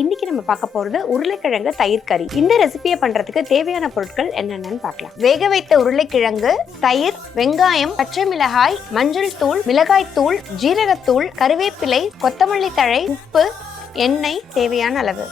இன்னைக்கு நம்ம பார்க்க போறது உருளைக்கிழங்கு தயிர் கறி. இந்த ரெசிபியை பண்றதுக்கு தேவையான பொருட்கள் என்னென்னு பார்க்கலாம். வேக வைத்த உருளைக்கிழங்கு, தயிர், வெங்காயம், பச்சை மிளகாய், மஞ்சள் தூள், மிளகாய் தூள், ஜீரகத்தூள், கருவேப்பிலை, கொத்தமல்லி தழை, உப்பு, எண்ணெய் தேவையான அளவு.